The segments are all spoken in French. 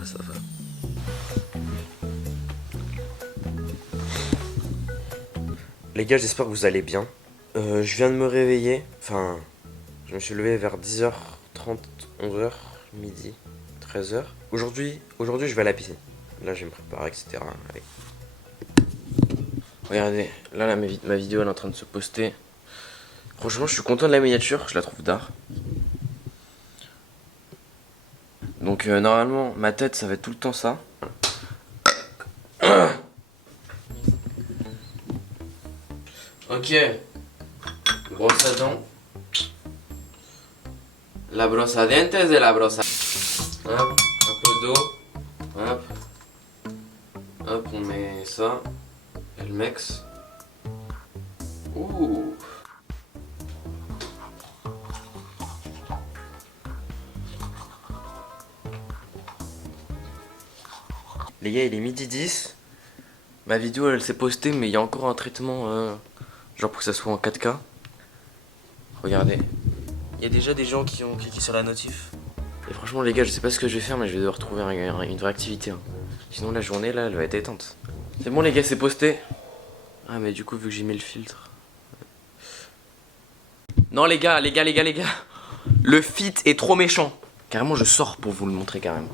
moi ça va. Les gars, j'espère que vous allez bien. Je viens de me réveiller. Enfin, je me suis levé vers 10h30, 11h, midi, 13h. Aujourd'hui, je vais à la piscine. Là, je vais me préparer, etc. Allez. Regardez, là, ma vidéo elle est en train de se poster. Franchement, je suis content de la miniature, je la trouve d'art. Donc, normalement, ma tête, ça va être tout le temps ça. Ok. Brosse à dents. La brosse à dientes et la brosse à... Hop, un peu d'eau. Hop. Hop, on met ça. Elmex. Ouh. Les gars, il est midi 10. Ma vidéo elle s'est postée, mais il y a encore un traitement genre pour que ça soit en 4K. Regardez. Il y a déjà des gens qui ont cliqué sur la notif. Et franchement les gars, je sais pas ce que je vais faire, mais je vais devoir trouver une vraie activité. Sinon la journée là, elle va être éteinte. C'est bon les gars, c'est posté. Ah mais du coup vu que j'ai mis le filtre. Non les gars. Le fit est trop méchant. Carrément je sors pour vous le montrer carrément.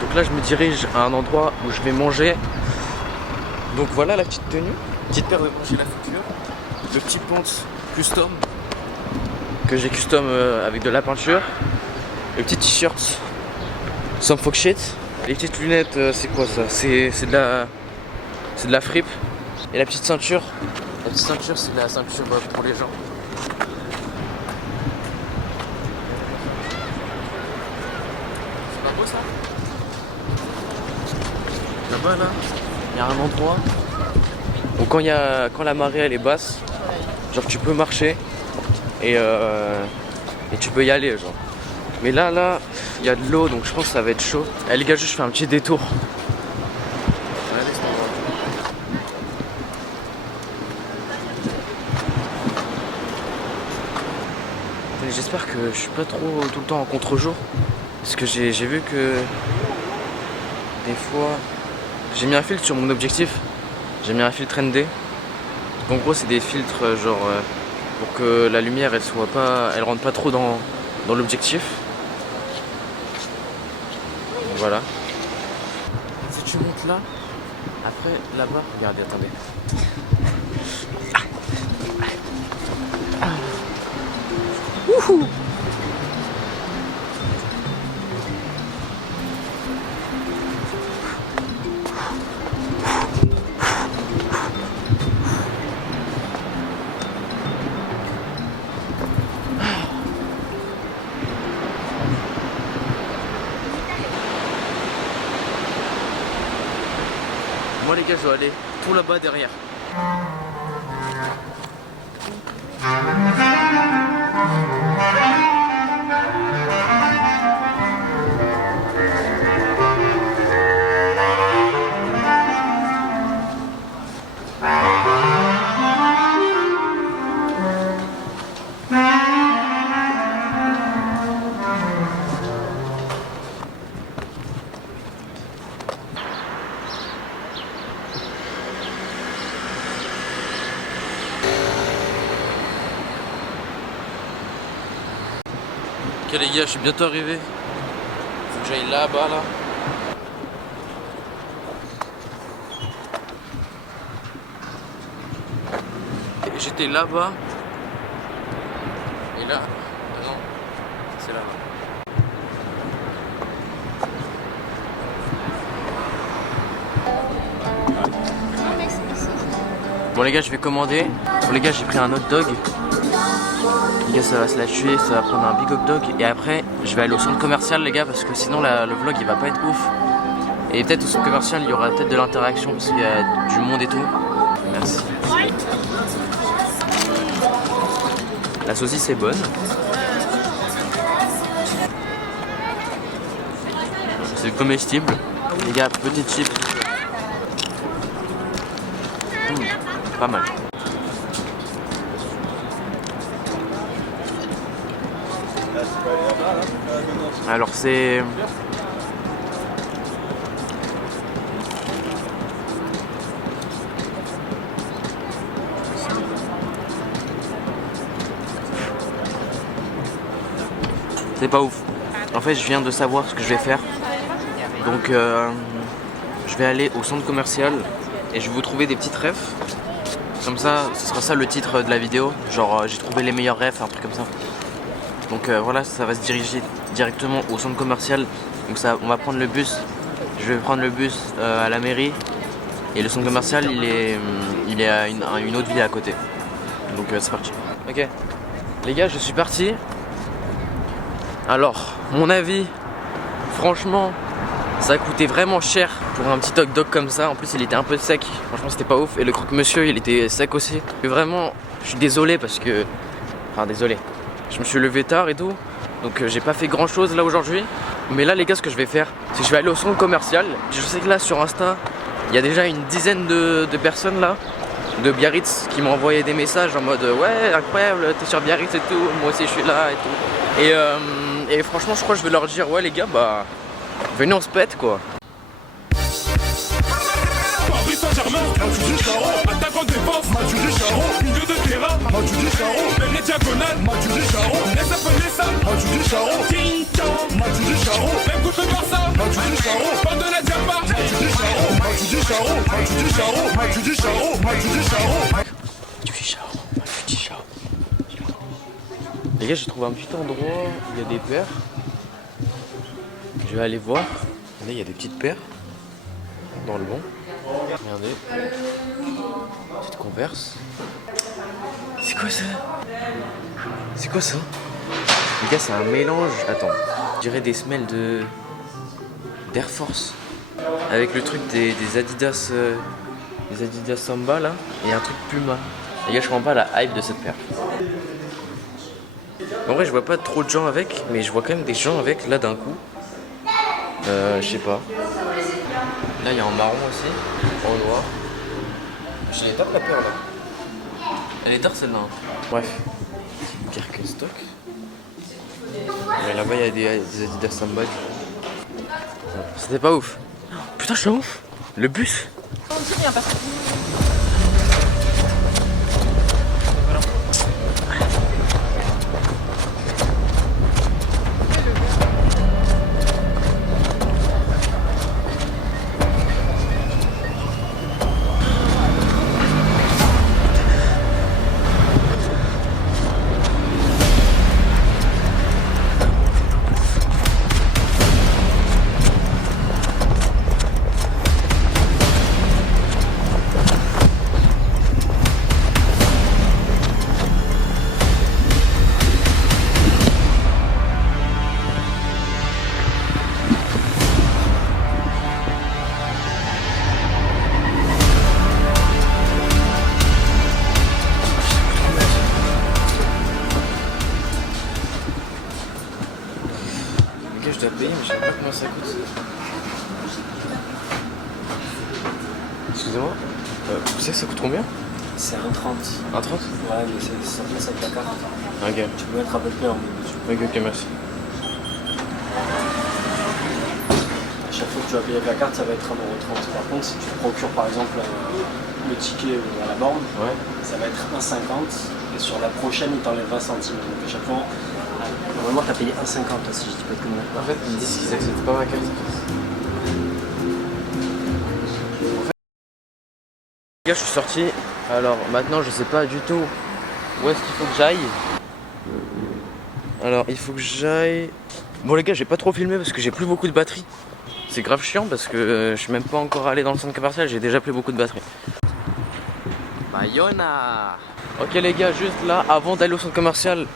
Donc là je me dirige à un endroit où je vais manger. Donc voilà la petite tenue. Petite paire de manches et la future. Le petit pants custom que j'ai custom avec de la peinture. Le petit t-shirt some fuck shit. Les petites lunettes c'est quoi ça? C'est de la fripe. Et la petite ceinture. La petite ceinture c'est de la ceinture pour les gens. C'est pas beau ça? Là-bas là, il y a un endroit où quand la marée elle est basse, genre tu peux marcher et tu peux y aller genre. Mais là, il y a de l'eau donc je pense que ça va être chaud. Eh les gars, juste je fais un petit détour. J'espère que je suis pas trop tout le temps en contre-jour. Parce que j'ai vu que des fois j'ai mis un filtre sur mon objectif. J'ai mis un filtre ND. Donc en gros c'est des filtres genre pour que la lumière elle rentre pas trop dans l'objectif. Voilà. Si tu montes là, après là-bas, regardez, attendez. Wouhou. Moi les gars, je dois aller tout là-bas derrière. Ok les gars, je suis bientôt arrivé. Faut que j'aille là-bas là. J'étais là-bas. Et là, non, c'est là-bas. Bon les gars, je vais commander. Bon les gars, j'ai pris un hot dog. Les gars, ça va se la tuer, ça va prendre un big hot dog. Et après, je vais aller au centre commercial les gars, parce que sinon le vlog il va pas être ouf. Et peut-être au centre commercial il y aura peut-être de l'interaction parce qu'il y a du monde et tout. Merci. La saucisse est bonne. C'est comestible. Les gars, petite chip. Pas mal. Alors c'est... C'est pas ouf. En fait, je viens de savoir ce que je vais faire. Donc, je vais aller au centre commercial et je vais vous trouver des petites refs. Comme ça, ce sera ça le titre de la vidéo. Genre, j'ai trouvé les meilleurs refs, un truc comme ça. Donc voilà, ça va se diriger directement au centre commercial. Donc ça, on va prendre le bus. Je vais prendre le bus à la mairie. Et le centre commercial, il est à une autre ville à côté. Donc c'est parti. Ok. Les gars, je suis parti. Alors, mon avis, franchement, ça a coûté vraiment cher pour un petit hot dog comme ça. En plus, il était un peu sec. Franchement, c'était pas ouf. Et le croque-monsieur, il était sec aussi. Et vraiment, je suis désolé parce que... Enfin, désolé. Je me suis levé tard et tout. Donc, j'ai pas fait grand chose là aujourd'hui. Mais là, les gars, ce que je vais faire, c'est que je vais aller au centre commercial. Je sais que là, sur Insta, il y a déjà une dizaine de personnes là, de Biarritz, qui m'ont envoyé des messages en mode ouais, incroyable, t'es sur Biarritz et tout. Moi aussi, je suis là et tout. Et franchement, je crois que je vais leur dire ouais, les gars, bah, venez, on se pète quoi. Paris Saint-Germain, Matuidi Charo, attaquant défense, Matuidi Charo, milieu de terrain, Matuidi Charo, même les diagonales, Matuidi Charo, laisse appeler ça, Matuidi Charo, King Matuidi Charo, même contre Barça, Matuidi Charo, pas de la diamba, Matuidi Charo, Matuidi Charo, Matuidi Charo, Matuidi Charo, Matuidi Charo, Matuidi Charo, Matuidi Charo. Les gars, j'ai trouvé un petit endroit où il y a des paires. Je vais aller voir. Regardez, il y a des petites paires dans le bon. Regardez. Petite Converse. C'est quoi ça? C'est quoi ça? Les gars, c'est un mélange. Attends. Je dirais des semelles d'Air Force. Avec le truc des Adidas. Des Adidas Samba là. Et un truc Puma. Les gars, je comprends pas la hype de cette paire. En vrai, je vois pas trop de gens avec. Mais je vois quand même des gens avec là d'un coup. Je sais pas. Là, il y a en marron aussi, en noir. Je l'ai tape la paire là. Elle est tard celle-là. Bref. Birkenstock. Et là-bas, il y a des Adidas Samba. C'était pas ouf. Putain, je suis ouf. Le bus. Je dois payer, mais je sais pas combien ça coûte. Excusez-moi, vous savez ça coûte combien? C'est 1,30. 1,30? Ouais, mais ça passe avec la carte. Ok. Tu peux mettre un peu de paix en dessus. Ok, merci. À chaque fois que tu vas payer avec la carte, ça va être 1,30 €. Par contre, si tu te procures par exemple le ticket à la borne, Ouais. ça va être 1,50. Et sur la prochaine, il t'enlève 20 centimes. Donc à chaque fois, normalement, tu as payé 1,50 si je dis pas de conneries. En fait, ils disent qu'ils acceptent pas ma carte. Les gars, je suis sorti. Alors maintenant, je sais pas du tout où est-ce qu'il faut que j'aille. Alors, il faut que j'aille. Bon, les gars, j'ai pas trop filmé parce que j'ai plus beaucoup de batterie. C'est grave chiant parce que je suis même pas encore allé dans le centre commercial. J'ai déjà plus beaucoup de batterie. Bayona. Ok, les gars, juste là, avant d'aller au centre commercial,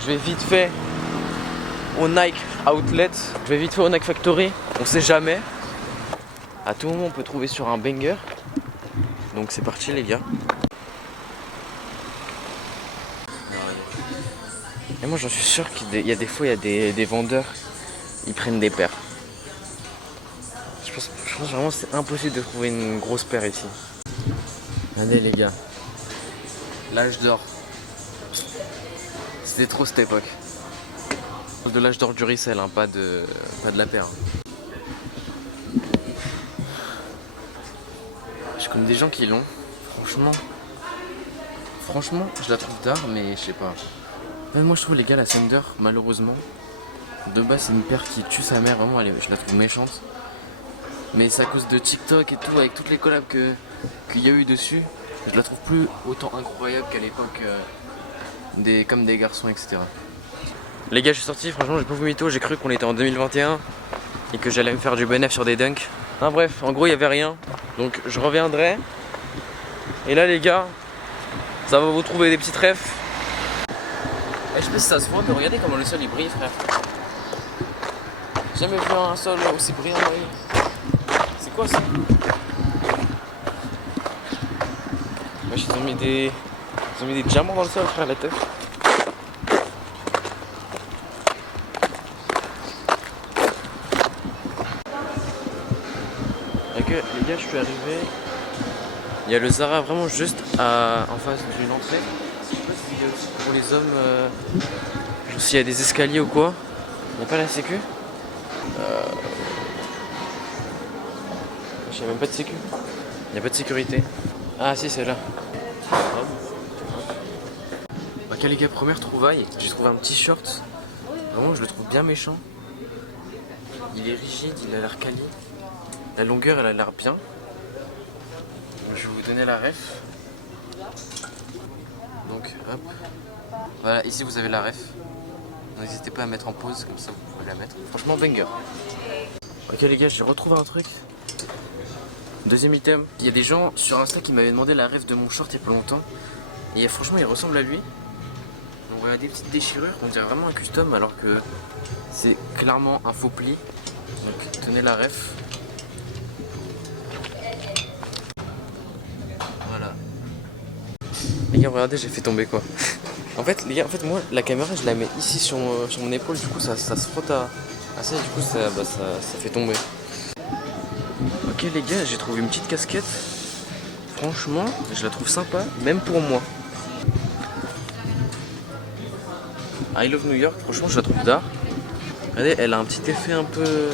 je vais vite fait au Nike Outlet. Je vais vite fait au Nike Factory. On sait jamais. À tout moment, on peut trouver sur un banger. Donc c'est parti les gars. Et moi j'en suis sûr qu'il y a des fois il y a des vendeurs, ils prennent des paires. Je pense vraiment c'est impossible de trouver une grosse paire ici. Allez les gars. L'âge d'or. C'était trop cette époque. De l'âge d'or du resell, hein, pas de la paire. Je connais des gens qui l'ont. Franchement, je la trouve d'art, mais je sais pas. Même moi, je trouve les gars, la Thunder, malheureusement, de base, c'est une paire qui tue sa mère. Vraiment, je la trouve méchante. Mais c'est à cause de TikTok et tout, avec toutes les collabs qu'il y a eu dessus, je la trouve plus autant incroyable qu'à l'époque, comme des garçons, etc. Les gars, je suis sorti, franchement, j'ai pas vu mytho, j'ai cru qu'on était en 2021 et que j'allais me faire du bénéf sur des dunks. Enfin, bref, en gros, il y avait rien, donc je reviendrai. Et là, les gars, ça va vous trouver des petites refs. Je sais pas si ça se voit, mais regardez comment le sol il brille, frère. J'ai jamais vu un sol aussi brillant. C'est quoi ça? Ils ont mis des diamants dans le sol, frère, la tête. Ok, les gars, je suis arrivé. Il y a le Zara vraiment juste en face d'une entrée. Je sais pas s'il y a aussi pour les hommes, genre s'il y a des escaliers ou quoi. Il n'y a pas la sécu. Je sais même pas de sécu. Il n'y a pas de sécurité. Ah si, c'est là. Ok les gars, première trouvaille. J'ai trouvé un petit short. Vraiment, je le trouve bien méchant. Il est rigide, il a l'air quali. La longueur, elle a l'air bien. Je vais vous donner la ref. Donc, hop. Voilà, ici vous avez la ref. N'hésitez pas à mettre en pause, comme ça vous pouvez la mettre. Franchement, banger. Ok les gars, j'ai retrouvé un truc. Deuxième item. Il y a des gens sur Insta qui m'avaient demandé la ref de mon short il y a pas longtemps. Et franchement, il ressemble à lui. Donc voilà, des petites déchirures. On dirait vraiment un custom alors que c'est clairement un faux pli. Donc tenez la ref. Voilà. Les gars, regardez, j'ai fait tomber quoi. En fait, les gars, moi, la caméra, je la mets ici sur mon épaule. Du coup, ça se frotte à ça. Et du coup, ça fait tomber. Ok, les gars, j'ai trouvé une petite casquette. Franchement, je la trouve sympa, même pour moi. I Love New York, franchement, je la trouve d'art. Regardez, elle a un petit effet un peu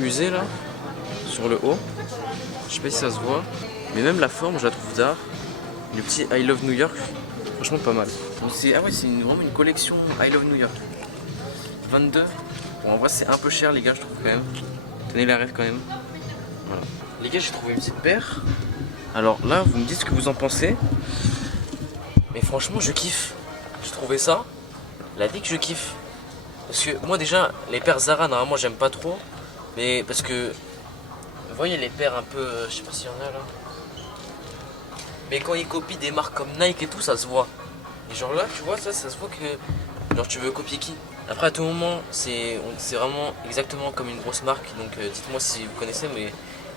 usé là, sur le haut. Je sais pas si ça se voit, mais même la forme, je la trouve d'art. Le petit I Love New York, franchement pas mal. C'est vraiment une collection I Love New York. 22. Bon, en vrai, c'est un peu cher, les gars, je trouve quand même. Tenez la rêve quand même. Voilà. Les gars, j'ai trouvé une petite paire. Alors là, vous me dites ce que vous en pensez. Mais franchement, je kiffe. J'ai trouvé ça. Elle a dit que je kiffe. Parce que moi déjà, les paires Zara, normalement, j'aime pas trop. Mais parce que, vous voyez les paires un peu, je sais pas s'il y en a là. Mais quand ils copient des marques comme Nike et tout, ça se voit. Et genre là, tu vois, ça se voit que, genre tu veux copier qui? Après à tout moment, c'est vraiment exactement comme une grosse marque. Donc dites-moi si vous connaissez, mais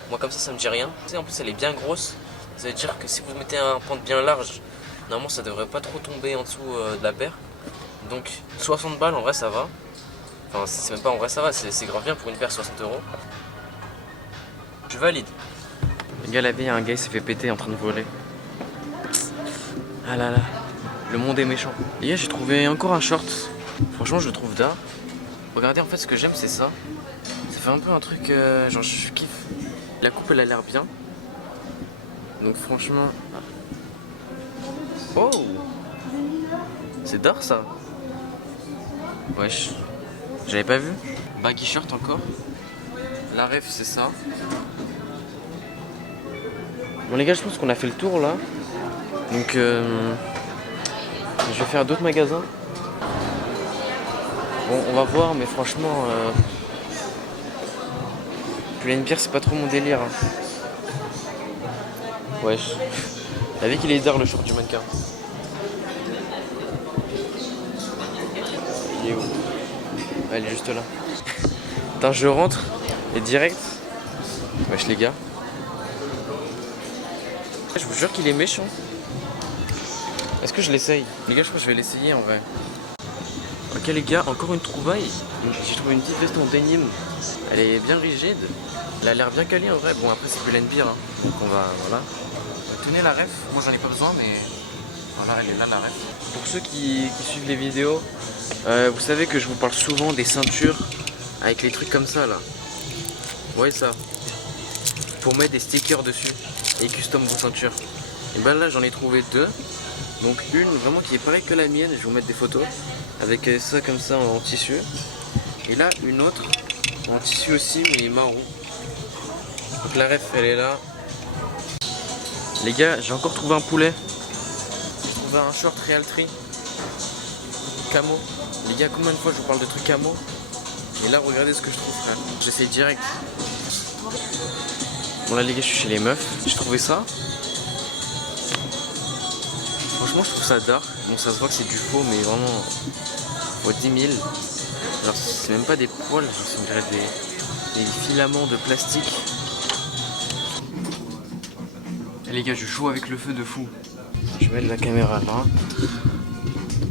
moi comme ça me dit rien. En plus, elle est bien grosse. Ça veut dire que si vous mettez un pente bien large, normalement ça devrait pas trop tomber en dessous de la paire. Donc 60 balles en vrai ça va. Enfin c'est même pas en vrai ça va, c'est grave bien pour une paire 60 €. Je valide. Les gars, la vie, un gars il s'est fait péter en train de voler. Ah là là, le monde est méchant. Les gars, j'ai trouvé encore un short. Franchement je le trouve d'art. Regardez, en fait ce que j'aime c'est ça. Ça fait un peu un truc genre je kiffe. La coupe elle a l'air bien. Donc franchement... Oh, c'est d'art ça. Wesh, j'avais pas vu. Baggy shirt encore. La ref c'est ça. Bon les gars, je pense qu'on a fait le tour là. Donc je vais faire d'autres magasins. Bon, on va voir, mais franchement pleine pierre c'est pas trop mon délire hein. Wesh. T'as vu qu'il est d'art le short du mannequin? Il est où? Ah, il est juste là. Putain, je rentre et direct. Wesh les gars. Je vous jure qu'il est méchant. Est-ce que je l'essaye? Les gars, je crois que je vais l'essayer en vrai. Ok les gars, encore une trouvaille. J'ai trouvé une petite veste en denim. Elle est bien rigide. Elle a l'air bien calée en vrai. Bon après c'est plus l'Nbir hein. Donc on va, voilà. Tenez la ref, moi j'en ai pas besoin mais Voilà, elle est là la ref. Pour ceux qui suivent les vidéos, vous savez que je vous parle souvent des ceintures avec les trucs comme ça là. Vous voyez ça? Pour mettre des stickers dessus et custom vos ceintures. Et ben là j'en ai trouvé deux. Donc une vraiment qui est pareille que la mienne, je vais vous mettre des photos. Avec ça comme ça en tissu. Et là une autre en tissu aussi mais marron. Donc la ref elle est là. Les gars, j'ai encore trouvé un poulet. J'ai trouvé un short Realtree camo. Les gars, combien de fois je vous parle de trucs camo? Et là regardez ce que je trouve frère. J'essaie direct. Bon là les gars, je suis chez les meufs. J'ai trouvé ça. Franchement je trouve ça dark. Bon ça se voit que c'est du faux mais vraiment au 10 000. Alors c'est même pas des poils, c'est des filaments de plastique. Et les gars, je joue avec le feu de fou. Je vais mettre la caméra là.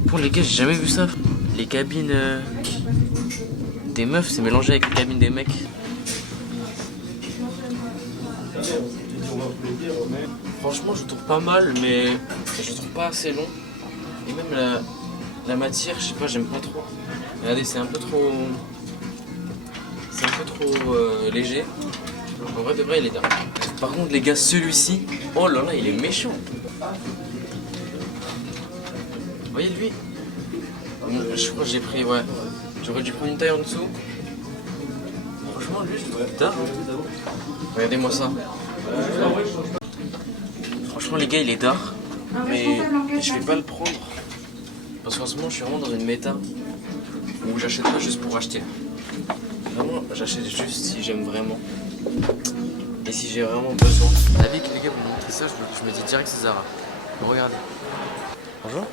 Bon les gars, j'ai jamais vu ça. Les cabines des meufs, c'est mélangé avec les cabines des mecs. Franchement, je trouve pas mal, mais je trouve pas assez long. Et même la matière, je sais pas, j'aime pas trop. Regardez, c'est un peu trop léger. En vrai de vrai, il est dingue. Par contre, les gars, celui-ci, oh là là, il est méchant. Vous voyez lui? Je crois que j'ai pris, ouais. J'aurais dû prendre une taille en dessous. Franchement, lui, je le trouve tard. Regardez-moi ça. Franchement, les gars, il est tard. Mais je vais pas le prendre. Parce qu'en ce moment, je suis vraiment dans une méta où j'achète pas juste pour acheter. Vraiment, j'achète juste si j'aime vraiment. Et si j'ai vraiment besoin. La vie que les gars vous montrez ça, je me dis direct c'est Zara. Regardez. Bonjour.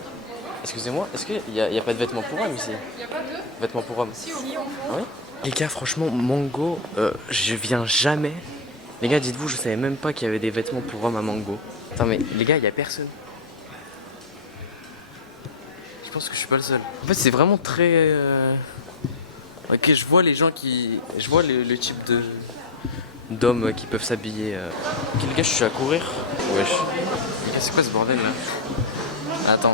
Excusez-moi, est-ce qu'il n'y a pas de vêtements pour hommes ici? Il n'y a pas de vêtements pour hommes? Si, on voit. Oui. Les gars, franchement, Mango, je viens jamais. Les gars, dites-vous, je savais même pas qu'il y avait des vêtements pour hommes à Mango. Attends, mais les gars, il n'y a personne. Je pense que je suis pas le seul. En fait, c'est vraiment très... Ok, je vois les gens qui... Je vois le type d'hommes qui peuvent s'habiller. Ok, les gars, je suis à courir. Wesh. Les gars, c'est quoi ce bordel là? Attends,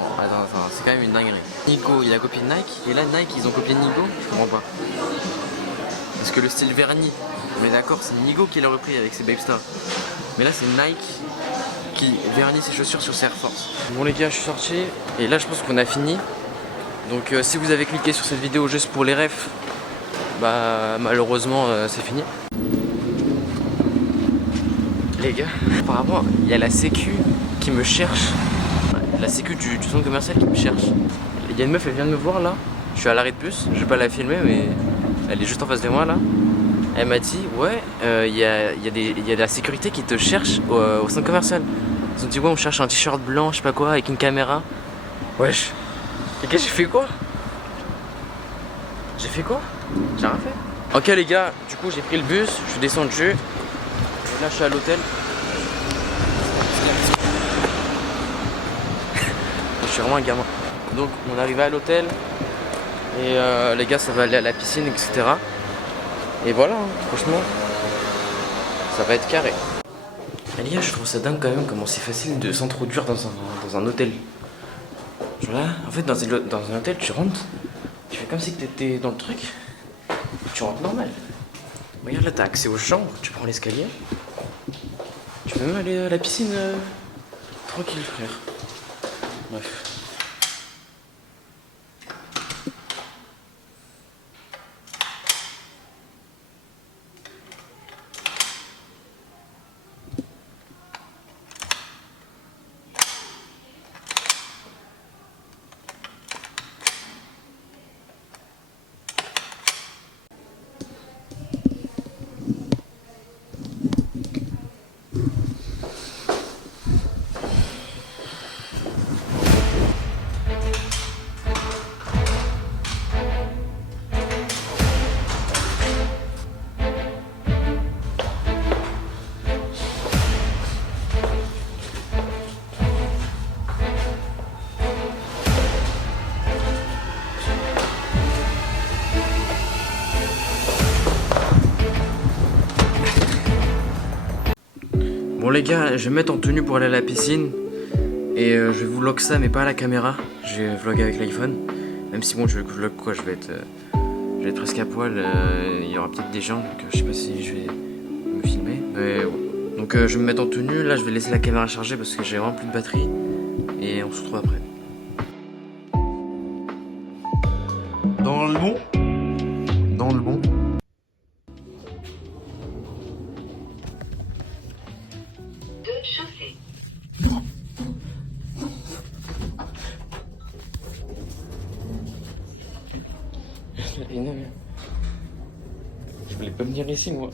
c'est quand même une dinguerie. Nigo, il a copié Nike, et là Nike, ils ont copié Nigo. Je comprends pas. Parce que le style vernis, mais d'accord, c'est Nigo qui l'a repris avec ses Babestar. Mais là, c'est Nike qui vernit ses chaussures sur ses Air Force. Bon les gars, je suis sorti, et là, je pense qu'on a fini. Donc, si vous avez cliqué sur cette vidéo juste pour les refs, bah malheureusement, c'est fini. Les gars, apparemment, il y a la sécu qui me cherche. La sécu du centre commercial qui me cherche. Il y a une meuf, elle vient de me voir là. Je suis à l'arrêt de bus, je vais pas la filmer, mais elle est juste en face de moi là. Elle m'a dit, ouais, il y a de la sécurité qui te cherche au centre commercial. Ils ont dit, ouais, on cherche un t-shirt blanc, je sais pas quoi, avec une caméra. Wesh. Et qu'est-ce que j'ai fait quoi? J'ai fait quoi? J'ai rien fait. Ok les gars, du coup j'ai pris le bus, je suis descendu. Là je suis à l'hôtel. Je suis vraiment un gamin. Donc on est arrivé à l'hôtel. Et les gars ça va aller à la piscine, etc. Et voilà, hein, franchement, ça va être carré. Et les gars, je trouve ça dingue quand même comment c'est facile de s'introduire dans un hôtel. Genre là, en fait dans un hôtel tu rentres, tu fais comme si t'étais dans le truc. Tu rentres normal. Regarde là, t'as accès aux chambres, tu prends l'escalier. Tu peux même aller à la piscine tranquille frère. Bref. Bon les gars, je vais me mettre en tenue pour aller à la piscine. Et je vais vous vlog ça mais pas à la caméra. Je vais vlog avec l'iPhone. Même si bon je vlog quoi, je vais être presque à poil. Il y aura peut-être des gens, donc je sais pas si je vais me filmer. Mais bon. Donc je vais me mettre en tenue. Là je vais laisser la caméra charger parce que j'ai vraiment plus de batterie. Et on se retrouve après. Dans le bon. Dans le bon. Je voulais pas venir ici moi.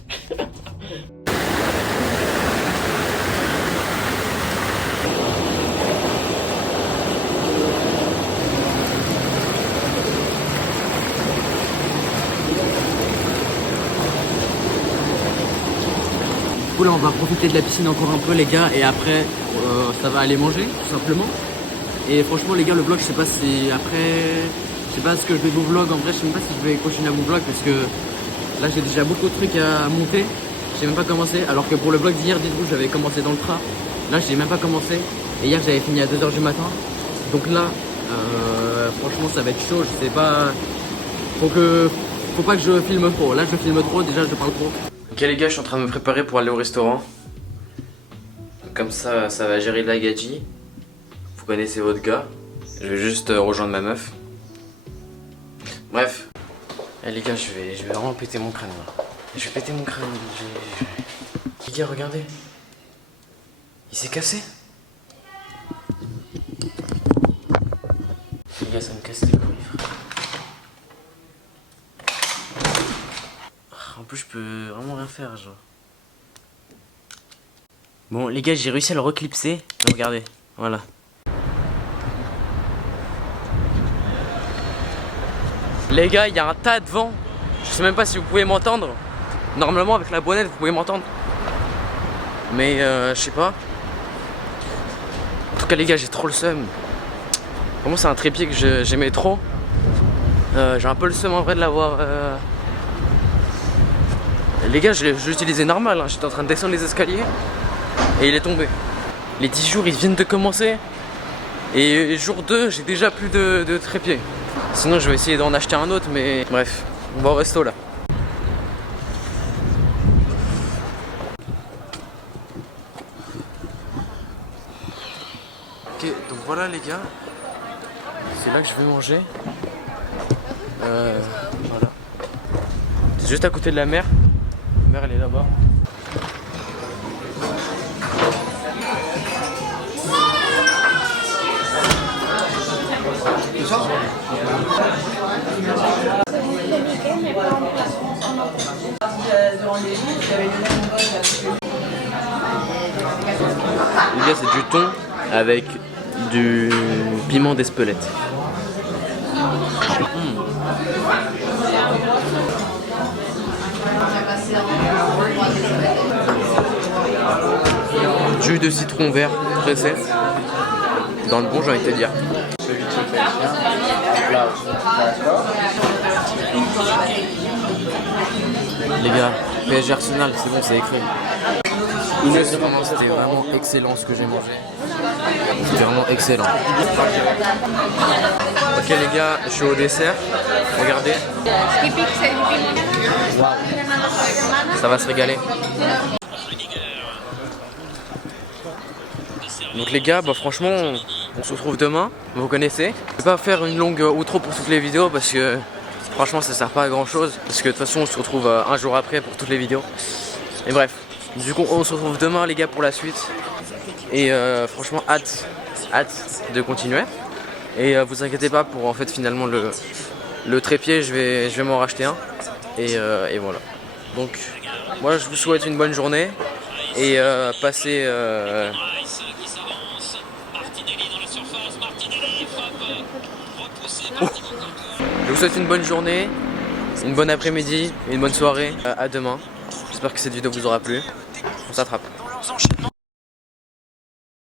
Là on va profiter de la piscine encore un peu les gars et après ça va aller manger tout simplement. Et franchement les gars, le vlog je sais pas si après, je sais pas ce que je vais vous vlog en vrai, je sais même pas si je vais continuer à vous vlog parce que là j'ai déjà beaucoup de trucs à monter. J'ai même pas commencé, alors que pour le vlog d'hier, dites-vous, j'avais commencé dans le train. Là j'ai même pas commencé et hier j'avais fini à 2 h du matin. Donc là franchement ça va être chaud, je sais pas, faut pas que je filme trop. Là je filme trop, déjà je parle trop. Ok les gars, je suis en train de me préparer pour aller au restaurant. Comme ça, ça va gérer la gadji. Vous connaissez votre gars. Je vais juste rejoindre ma meuf. Bref. Eh les gars, je vais vraiment péter mon crâne là. Je vais péter mon crâne. Les gars, regardez. Il s'est cassé. Les gars, ça me casse les couilles. En plus je peux vraiment rien faire genre. Bon les gars, j'ai réussi à le reclipser. Regardez, voilà. Les gars, il y a un tas de vent. Je sais même pas si vous pouvez m'entendre. Normalement avec la bonnette vous pouvez m'entendre. Mais je sais pas. En tout cas les gars, j'ai trop le seum. Vraiment c'est un trépied que j'aimais trop. J'ai un peu le seum en vrai de l'avoir... Les gars, je l'utilisais normal, hein. J'étais en train de descendre les escaliers et il est tombé. Les 10 jours ils viennent de commencer et jour 2 j'ai déjà plus de trépied. Sinon je vais essayer d'en acheter un autre, mais bref, on va au resto là. Ok, donc voilà les gars, c'est là que je vais manger. Voilà. C'est juste à côté de la mer. La mer elle est là-bas. Les gars, c'est du thon avec du piment d'Espelette. Jus de citron vert pressé. Dans le bon, j'ai envie de te dire. Les gars, PSG Arsenal, c'est bon, c'est écrit. C'était vraiment excellent ce que j'ai mangé. C'était vraiment excellent. Ok les gars, je suis au dessert. Regardez. Wow. Ça va se régaler. Donc les gars, bah franchement, on se retrouve demain. Vous connaissez. Je vais pas faire une longue outro pour toutes les vidéos parce que franchement ça sert pas à grand chose. Parce que de toute façon on se retrouve un jour après pour toutes les vidéos. Et bref, du coup on se retrouve demain les gars pour la suite. Et franchement hâte de continuer. Et vous inquiétez pas pour en fait finalement le trépied, je vais m'en racheter un. Et voilà. Donc moi je vous souhaite une bonne journée. Et passez... Je vous souhaite une bonne journée, une bonne après-midi, une bonne soirée. À demain. J'espère que cette vidéo vous aura plu. On s'attrape.